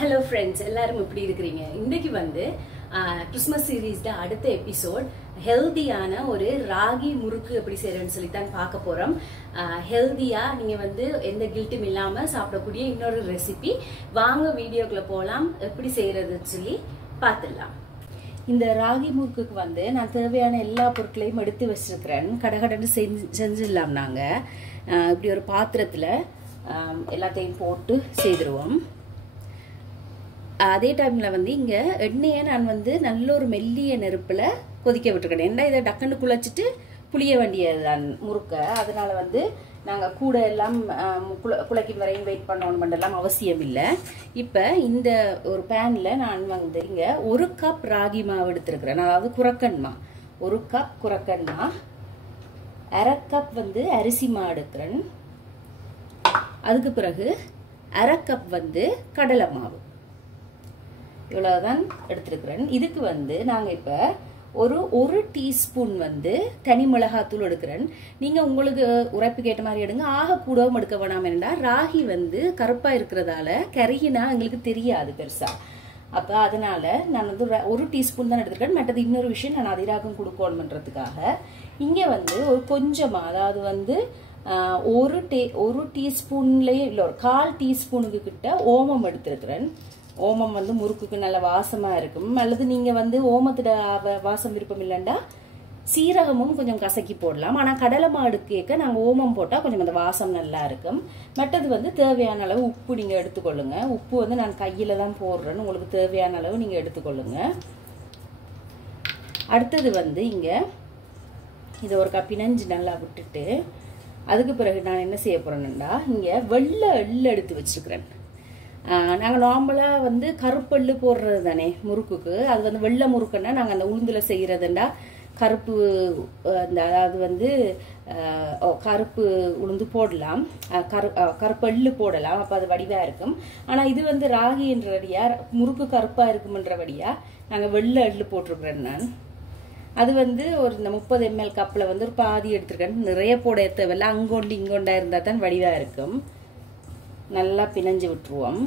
Hello friends, எல்லாரும் எப்படி இருக்கீங்க? இன்னைக்கு வந்து கிறிஸ்மஸ் சீரீஸ்ல அடுத்த எபிசோட் ஹெல்தியான ஒரு ராகி முறுக்கு எப்படி செய்யறதுன்னு சொல்லி தான் பார்க்க போறோம். ஹெல்தியா நீங்க வந்து எந்த கில்ட்டும் இல்லாம சாப்பிடக்கூடிய இன்னொரு ரெசிபி. வாங்க வீடியோக்குள்ள போலாம், எப்படி செய்யறதுன்னு சொல்லி பார்த்துடலாம். இந்த ராகி முறுக்குக்கு வந்து நான் தேவையான எல்லா பொருட்களையும் எடுத்து வச்சிருக்கிறேன். கடகடன்னு செஞ்சிடலாம். நாங்க இப்படி ஒரு பாத்திரத்துல எல்லாத்தையும் போட்டு செய்திருவோம். அதே டைம்ல வந்து இங்க எண்ணெயை நான் வந்து நல்ல ஒரு மெல்லிய நெருப்புல கொதிக்க விட்டுருக்கேன். ஏன்னா இதை டக்குன்னு குழச்சிட்டு புளிய வேண்டியதுதான் முறுக்க. அதனால வந்து நாங்க கூட எல்லாம் குழைக்கும் வரையும் வெயிட் பண்ணணும் அவசியம் இல்லை. இப்ப இந்த ஒரு பேன்ல நான் வந்து இங்க 1 கப் ராகி மாவு எடுத்திருக்கிறேன். அதாவது குரக்கன் மா 1 கப் குரக்கன் மா, 1/2 கப் வந்து அரிசி மா எடுக்கிறேன். அதுக்கு பிறகு 1/2 கப் வந்து கடலை மாவு, இவ்வளவுதான் எடுத்திருக்கிறேன். இதுக்கு வந்து நாங்க இப்ப ஒரு டீஸ்பூன் வந்து தனி மிளகாத்தூள் எடுக்கிறேன். நீங்க உங்களுக்கு உரைப்புக்கு ஏற்ற மாதிரி எடுங்க. ஆக கூடவும் எடுக்க வேணாம். என்னடா ராகி வந்து கருப்பா இருக்கிறதால கருகினா எங்களுக்கு தெரியாது பெருசா. அப்ப அதனால நான் வந்து 1 டீஸ்பூன் தான் எடுத்திருக்கேன். மற்றது இன்னொரு விஷயம், நான் அதிராகம் கொடுக்கணும்ன்றதுக்காக இங்க வந்து ஒரு கொஞ்சமா, அதாவது வந்து ஒரு டீஸ்பூன்லயே இல்ல ஒரு 1/4 டீஸ்பூனுக்கு கிட்ட ஓமம் எடுத்திருக்கிறேன். ஓமம் வந்து முறுக்குக்கு நல்ல வாசமா இருக்கும். அல்லது நீங்க வந்து ஓமத்துல வாசம் விருப்பம் இல்லைண்டா சீரகமும் கொஞ்சம் கசக்கி போடலாம். ஆனா கடலை மாடு கேட்க நாங்க ஓமம் போட்டா கொஞ்சம் அந்த வாசம் நல்லா இருக்கும். மற்றது வந்து தேவையான அளவு உப்பு நீங்க எடுத்துக்கொள்ளுங்க. உப்பு வந்து நான் கையில தான் போடுறேன். உங்களுக்கு தேவையான அளவு நீங்க எடுத்துக்கொள்ளுங்க. அடுத்தது வந்து இங்க இதை ஒரு பிணைஞ்சு நல்லா விட்டுட்டு அதுக்கு பிறகு நான் என்ன செய்ய போறேன்னா இங்க வெள்ளை எள்ளு எடுத்து வச்சிருக்கிறேன். நாங்கள் நார்மலாக வந்து கருப்பெள்ளு போடுறது தானே முறுக்குக்கு. அது வந்து வெள்ளை முறுக்குன்னா நாங்கள் அந்த உளுந்துல செய்யறதுண்டா கருப்பு அதாவது வந்து கருப்பு உளுந்து போடலாம், கருப்பெள்ளு போடலாம். அப்போ அது வடிவா இருக்கும். ஆனால் இது வந்து ராகின்றபடியா முறுக்கு கருப்பா இருக்கும்ன்றபடியா நாங்கள் வெள்ளை எள்ளு போட்டிருக்கிறேன். நான் அது வந்து ஒரு 30 ml கப்பில் வந்து ஒரு பாதி எடுத்துருக்கேன். நிறைய போட தேவையில்லை. அங்கொண்டு இங்கொண்டா இருந்தால் தான் வடிவா இருக்கும். நல்லா பிணைஞ்சு விட்டுருவோம்.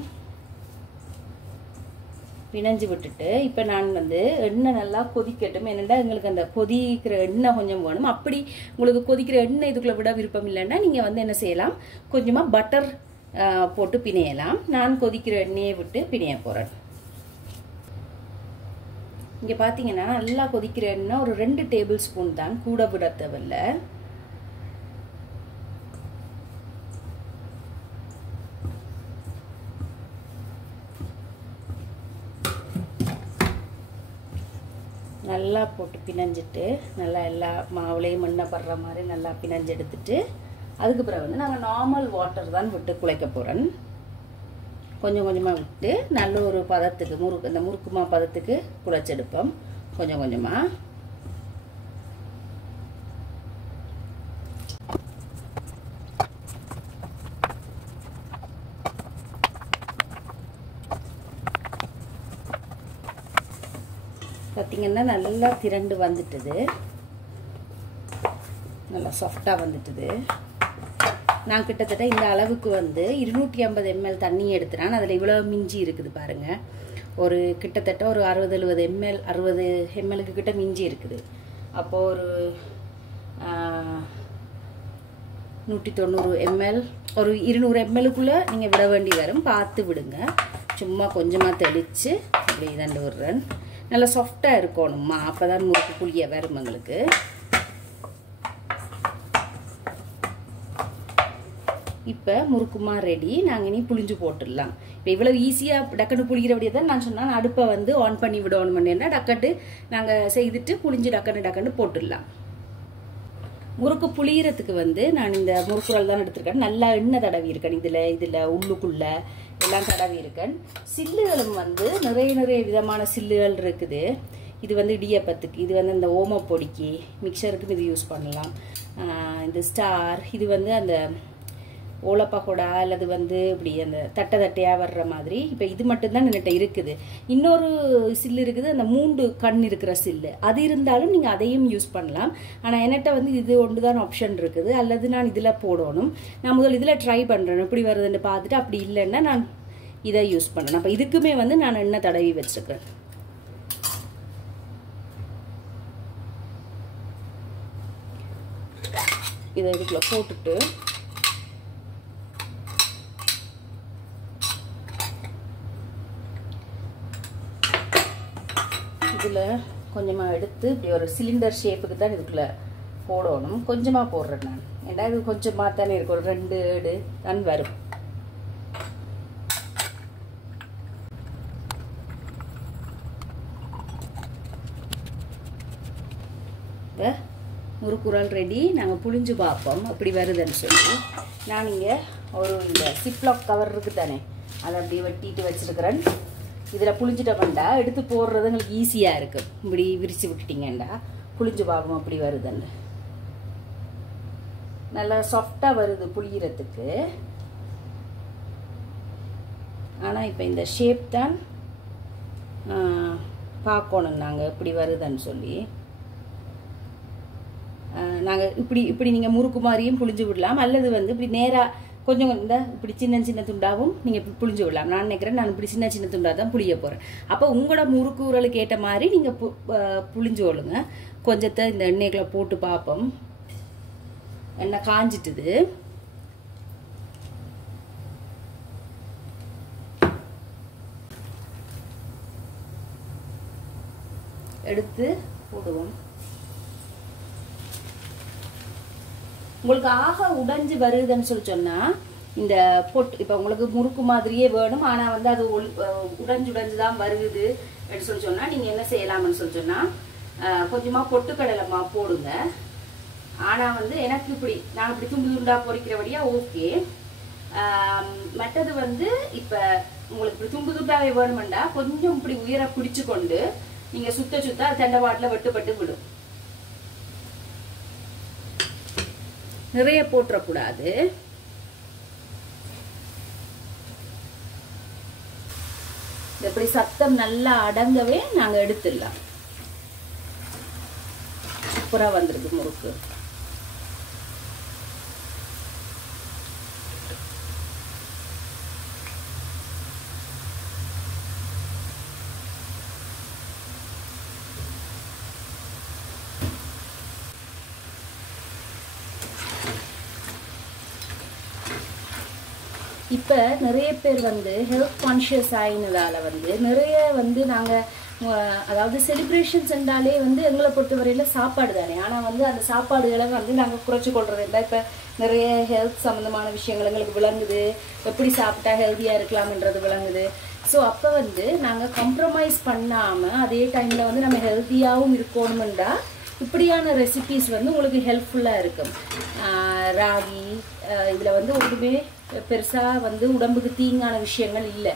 பிணைஞ்சு விட்டுட்டு இப்ப நான் வந்து எண்ணெய் நல்லா கொதிக்கட்டும். என்னடா எங்களுக்கு அந்த கொதிக்கிற எண்ணெய் கொஞ்சம் வேணும். அப்படி உங்களுக்கு கொதிக்கிற எண்ணெய் இதுக்குள்ள விட விருப்பம் இல்லைன்னா நீங்க வந்து என்ன செய்யலாம், கொஞ்சமா பட்டர் போட்டு பிணையலாம். நான் கொதிக்கிற எண்ணெயை விட்டு பிணைய போறேன். இங்க பாத்தீங்கன்னா நல்லா கொதிக்கிற எண்ணெய் ஒரு 2 டேபிள் ஸ்பூன் தான், கூட விட தேவையில்லை. நல்லா போட்டு பிணைஞ்சிட்டு நல்லா எல்லா மாவுலையும் மண்ணை படுற மாதிரி நல்லா பிணைஞ்சு எடுத்துட்டு அதுக்கு பிறகு வந்து நாங்கள் நார்மல் வாட்டர் தான் விட்டு குழைக்க போறேன். கொஞ்சம் கொஞ்சமா விட்டு நல்ல ஒரு பதத்துக்கு இந்த முறுக்குமா பதத்துக்கு குழைச்செடுப்போம். கொஞ்சம் கொஞ்சமா பார்த்தீங்கன்னா நல்லா திரண்டு வந்துட்டுது, நல்லா சாஃப்டா வந்துட்டுது. நான் கிட்டத்தட்ட இந்த அளவுக்கு வந்து 250 ml தண்ணி எடுத்துறேன். அதில் இவ்வளவு மிஞ்சி இருக்குது பாருங்க. ஒரு கிட்டத்தட்ட ஒரு 60 ml கிட்ட மிஞ்சி இருக்குது. அப்போ ஒரு 190 ml ஒரு 200 ml நீங்க விட வேண்டி வரும். பார்த்து விடுங்க. சும்மா கொஞ்சமா தெளிச்சு அப்படி இதண்டு விடுறேன். நல்லா சாஃப்டா இருக்கணும்மா, அப்பதான் முறுக்கு புளிய வரும் எங்களுக்கு. இப்ப முறுக்குமா ரெடி. நாங்க இனி புளிஞ்சு போட்டுடலாம். இப்ப இவ்வளவு ஈஸியா டக்குன்னு புளிக்கிறபடியே தான் நான் சொன்னா அடுப்பை வந்து ஆன் பண்ணி விடணும்னா டக்கட்டு நாங்க செய்துட்டு புளிஞ்சு டக்குன்னு போட்டுடலாம். முறுக்கு புளியறதுக்கு வந்து நான் இந்த முறுக்குறல் தான் எடுத்திருக்கேன். நல்லா எண்ணெய் தடவி இருக்கேன். இதுல உள்ளுக்குள்ள எல்லாம் தடவி இருக்கேன். சில்லுகளும் வந்து நிறைய விதமான சில்லுகள் இருக்குது. இது வந்து இடியப்பத்துக்கு, இது வந்து அந்த ஓம பொடிக்கு, மிக்சருக்கும் இது யூஸ் பண்ணலாம். இந்த ஸ்டார் இது வந்து அந்த ஓலப்பகோடா அல்லது வந்து இப்படி அந்த தட்டையா வர்ற மாதிரி. இப்ப இது மட்டும்தான் என்கிட்ட இருக்குது. இன்னொரு சில்லு இருக்குது, அந்த 3 கண் இருக்கிற சில்லு. அது இருந்தாலும் நீங்க அதையும் யூஸ் பண்ணலாம். ஆனா என்கிட்ட வந்து இது ஒன்றுதான் ஆப்ஷன் இருக்குது. அல்லது நான் இதுல போடணும். நான் முதல் இதுல ட்ரை பண்றேன் எப்படி வருதுன்னு பார்த்துட்டு, அப்படி இல்லைன்னா நான் இதை யூஸ் பண்ணுறேன். அப்போ இதுக்குமே வந்து நான் எண்ணெய் தடவி வச்சுருக்கேன். இதை இதுக்குள்ள போட்டுட்டு இதில் கொஞ்சமாக எடுத்து இப்படி ஒரு சிலிண்டர் ஷேப்புக்கு தான் இதுக்குள்ளே போடணும். கொஞ்சமாக போடுறேன் நான், ஏன்னா இது கொஞ்சமாக தானே இருக்கும், ஒரு 2 ஏடு தான் வரும். இப்போ முறுக்குரல் ரெடி. நாங்கள் புளிஞ்சு பார்ப்போம் அப்படி வருதுன்னு சொல்லி. நான் இங்கே ஒரு இந்த சிப்லாக் கவர் இருக்குது தானே, அதை அப்படியே வெட்டிட்டு வச்சுருக்கிறேன். இதில் புளிஞ்சிட்டோம்டா எடுத்து போடுறது உங்களுக்கு ஈஸியாக இருக்கும். இப்படி விரித்து விட்டுட்டிங்கண்டா புளிஞ்சு பார்ப்போம் அப்படி வருதுன்னு. நல்லா சாஃப்டாக வருது புளியறதுக்கு. ஆனால் இப்போ இந்த ஷேப் தான் பார்க்கணும் நாங்கள் எப்படி வருதுன்னு சொல்லி. நாங்கள் இப்படி நீங்கள் முறுக்கு மாதிரியும் புளிஞ்சு விடலாம், அல்லது வந்து இப்படி நேராக கொஞ்சம் இந்த இப்படி சின்ன துண்டாகவும் நீங்கள் புளிஞ்சு விடலாம். நான் நினைக்கிறேன் நான் இப்படி சின்ன துண்டாக தான் புளிய போகிறேன். அப்போ உங்களோட முறுக்கு உரலுக்கு ஏற்ற மாதிரி நீங்கள் புளிஞ்சு விடுங்க. கொஞ்சத்தை இந்த எண்ணெய்களை போட்டு பார்ப்போம். எண்ணெய் காஞ்சிட்டுது. எடுத்து போடுவோம். உங்களுக்கு ஆக உடைஞ்சு வருதுன்னு சொல்லி சொன்னால் இந்த பொட்டு இப்போ உங்களுக்கு முறுக்கு மாதிரியே வேணும், ஆனால் வந்து அது உடைஞ்சு தான் வருது அப்படின்னு சொல்லி சொன்னால் நீங்கள் என்ன செய்யலாம்னு சொல்லி சொன்னால் கொஞ்சமாக பொட்டுக்கடலை மாவு போடுங்க. ஆனால் வந்து எனக்கு இப்படி நான் இப்படி துண்டா பொறிக்கிறபடியாக ஓகே. மற்றது வந்து இப்போ உங்களுக்கு இப்படி துண்டாவே வேணுமெண்டா கொஞ்சம் இப்படி உயர பிடிச்சு கொண்டு நீங்கள் சுத்த அது தண்டவாட்டில் வெட்டுப்பட்டு விடும். நிறைய போட்டுறக்கூடாது. எப்படி சத்தம் நல்லா அடங்கவே நாங்க எடுத்துடலாம். சூப்பரா வந்துருக்கு முறுக்கு. இப்போ நிறைய பேர் வந்து ஹெல்த் கான்ஷியஸ் ஆகினதால வந்து நிறைய வந்து நாங்கள் அதாவது செலிப்ரேஷன்ஸ் என்றாலே வந்து எங்களை பொறுத்தவரையில் சாப்பாடு தானே. ஆனால் வந்து அந்த சாப்பாடுகளை வந்து நாங்கள் குறைச்சி கொள்றது இல்லை. இப்போ நிறைய ஹெல்த் சம்மந்தமான விஷயங்கள் எங்களுக்கு விளங்குது, எப்படி சாப்பிட்டா ஹெல்த்தியாக இருக்கலாம்ன்றது விளங்குது. ஸோ அப்போ வந்து நாங்கள் காம்ப்ரமைஸ் பண்ணாமல் அதே டைமில் வந்து நம்ம ஹெல்த்தியாகவும் இருக்கணுமெண்டா இப்படியான ரெசிபீஸ் வந்து உங்களுக்கு ஹெல்ப்ஃபுல்லாக இருக்கும். ராகி இதில் வந்து ஒன்றுமே பெருசாக வந்து உடம்புக்கு தீங்கான விஷயங்கள் இல்லை.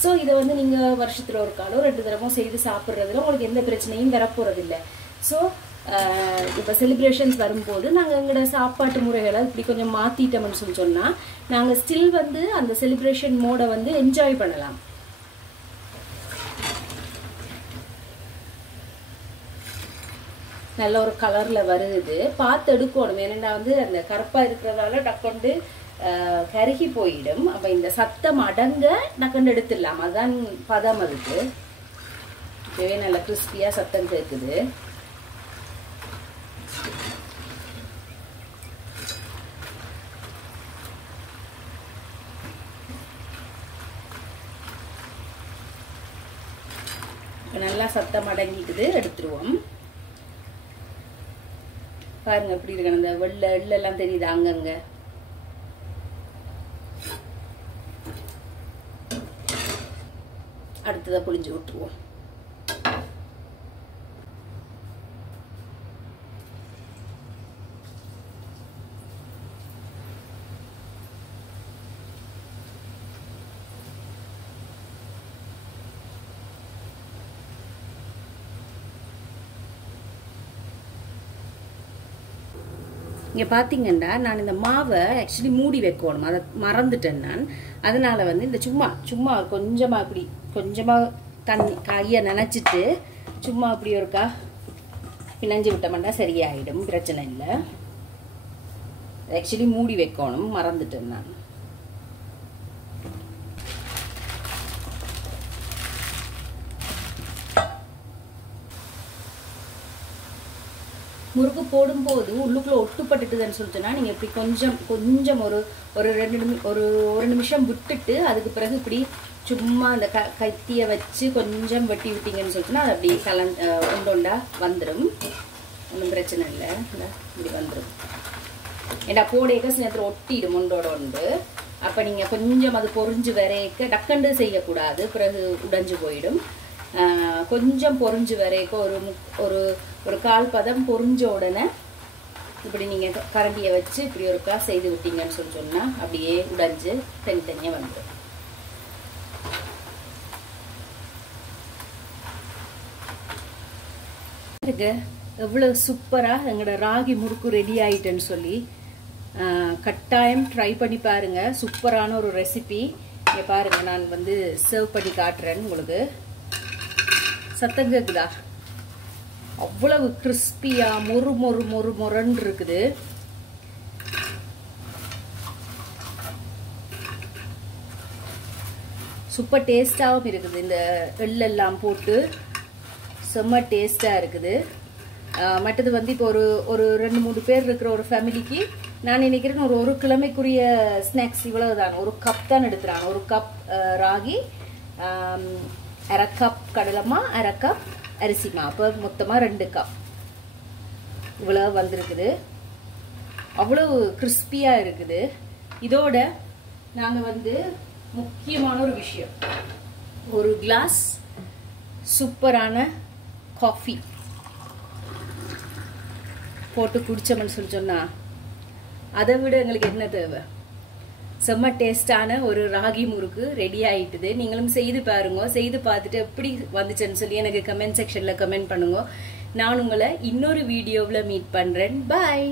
ஸோ இதை வந்து நீங்கள் வருஷத்தில் ஒரு காலம் 2 தடவை செய்து சாப்பிட்றதுல உங்களுக்கு எந்த பிரச்சனையும் வரப்போகிறதில்லை. ஸோ இப்போ செலிப்ரேஷன்ஸ் வரும்போது நாங்கள் எங்களோட சாப்பாட்டு முறைகளை இப்படி கொஞ்சம் மாற்றிட்டோம்னு சொல்லி சொன்னால் நாங்கள் ஸ்டில் வந்து அந்த செலிப்ரேஷன் மோடை வந்து என்ஜாய் பண்ணலாம். நல்ல ஒரு கலரில் வருது, பார்த்து எடுக்கணும். ஏன்னா வந்து அந்த கருப்பாக இருக்கிறதால டக்கண்டு கருகி போயிடும். அப்போ இந்த சத்தம் அடங்க டக்கண்டு எடுத்துடலாம். அதுதான் பதம். அதுக்கு இப்பவே நல்ல கிறிஸ்பியாக சத்தம் கேட்குது. நல்லா சத்தம் அடங்கிக்குது, எடுத்துருவோம். பாருங்க எப்படி இருக்கு, அந்த வெள்ளை எள்ளெல்லாம் தெரியுது அங்கங்க. அடுத்ததை புளிஞ்சு விட்டுருவோம். இங்கே பார்த்தீங்கன்னா நான் இந்த மாவை ஆக்சுவலி மூடி வைக்கணும், அதை மறந்துட்டேன் நான். அதனால வந்து இந்த சும்மா கொஞ்சமாக இப்படி கொஞ்சமாக தண்ணி கையை நனைச்சிட்டு சும்மா அப்படி ஒருக்கா பிணைஞ்சு விட்டோம்னா சரியாயிடும், பிரச்சனை இல்லை. ஆக்சுவலி மூடி வைக்கணும், மறந்துட்டேன் நான். முறுக்கு போடும்போது உள்ளுக்குள்ள ஒட்டுப்பட்டுட்டுதுன்னு சொல்லிட்டுனா நீங்கள் இப்படி கொஞ்சம் ஒரு 2 நிமிஷம் விட்டுட்டு அதுக்கு பிறகு இப்படி சும்மா அந்த கத்தியை வச்சு கொஞ்சம் வெட்டி விட்டீங்கன்னு சொல்லிட்டுனா அது அப்படி உண்டோண்டா வந்துடும். ஒன்றும் பிரச்சனை இல்லை, இப்படி வந்துடும். ஏன்னா போடையக்க சில நேரத்தில் ஒட்டிடும் ஒன்றோட ஒன்று. அப்போ நீங்கள் கொஞ்சம் அது பொறிஞ்சு வரைக்க டக்கண்டு செய்யக்கூடாது, பிறகு உடைஞ்சு போயிடும். கொஞ்சம் பொறிஞ்சு வரைக்க ஒரு கால் பதம் பொறிஞ்ச உடனே இப்படி நீங்கள் கரண்டியை வச்சு இப்படி ஒருக்கா செய்து விட்டீங்கன்னு சொன்னால் அப்படியே உடைஞ்சு தனித்தனியாக வந்துடும். எவ்வளவு சூப்பரா எங்களோட ராகி முறுக்கு ரெடி ஆயிட்டுன்னு சொல்லி கட்டாயம் ட்ரை பண்ணி பாருங்க. சூப்பரான ஒரு ரெசிபி. இங்க பாருங்க, நான் வந்து சர்வ் பண்ணி காட்டுறேன் உங்களுக்கு. சத்தம் கேக்குதா? அவ்வளவு கிறிஸ்பியா மொறுன்னு இருக்குது. சூப்பர் டேஸ்டாவும் இருக்குது. இந்த எள்ளெல்லாம் போட்டு செம்ம டேஸ்டா இருக்குது. மற்றது வந்து இப்போ ஒரு 2-3 பேர் இருக்கிற ஒரு ஃபேமிலிக்கு நான் நினைக்கிறேன் ஒரு கிழமைக்குரிய ஸ்நாக்ஸ் இவ்வளவுதான். ஒரு கப் தான் எடுத்துறாங்க. ஒரு கப் ராகி, 1/2 கப் கடலைமா, 1/2 கப் அரிசிமா, அப்போ மொத்தமாக 2 கப் இவ்வளவு வந்திருக்குது. அவ்வளவு கிறிஸ்பியா இருக்குது. இதோட நாங்கள் வந்து முக்கியமான ஒரு விஷயம், ஒரு கிளாஸ் சூப்பரான காஃபி போட்டு குடிச்சோம்னு சொல்லி சொன்னா அதை விட எங்களுக்கு என்ன தேவை? செம்ம டேஸ்டான ஒரு ராகி முறுக்கு ரெடி ஆயிட்டுது. நீங்களும் செய்து பாருங்க. செய்து பார்த்துட்டு எப்படி வந்துச்சுன்னு சொல்லி எனக்கு கமெண்ட் செக்ஷன்ல கமெண்ட் பண்ணுங்க. நான் உங்களை இன்னொரு வீடியோவில் மீட் பண்றேன். பாய்.